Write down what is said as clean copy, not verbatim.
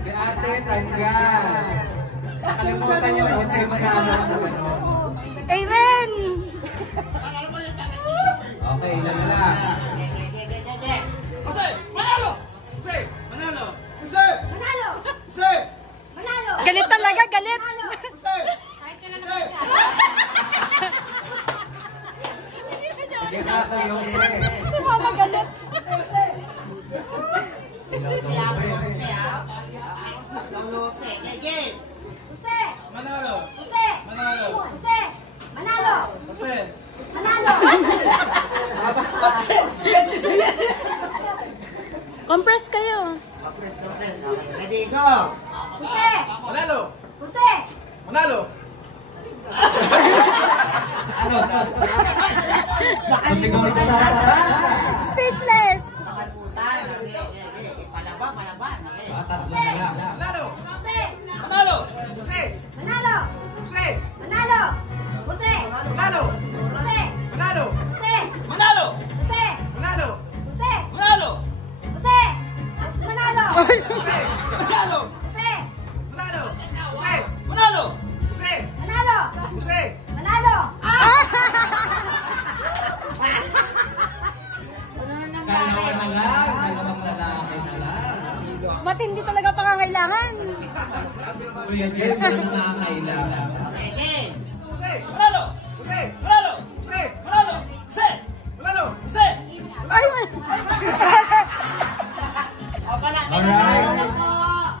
Si ate, tanggal. Nakalimutan yung kung sino manalo. Amen! Okay, ilan na lang. Jose! Manalo! Jose! Manalo! Jose! Manalo! Jose! Manalo! Galit talaga, galit! Jose! Kahit ka na naman siya. Sige na kayo, Jose. Si mama galit. Manalo! Jose! Manalo! Jose! Manalo! Jose! Manalo! Compress kayo. Jose! Manalo! Jose! Manalo! Ano? Sabi ko ito sa Speechless. tatlo na lang. Manalo! Jose! Manalo! Jose! Manalo! Jose! Manalo! Jose! Manalo! Jose! Manalo! Jose! Manalo! Jose! Manalo! Jose! Manalo! Jose! Manalo! Jose! Manalo! Jose! Manalo! Jose! Manalo! Jose! Manalo! Jose! Manalo! Dalawa na lang. Dalawang lalaki na lang. Matindi talaga pangangailangan. Kuya Jen, wala nakakailangan. Jose! Manalo! Jose! Manalo! Jose! Manalo! Jose! Manalo! Jose! Ay, Alright.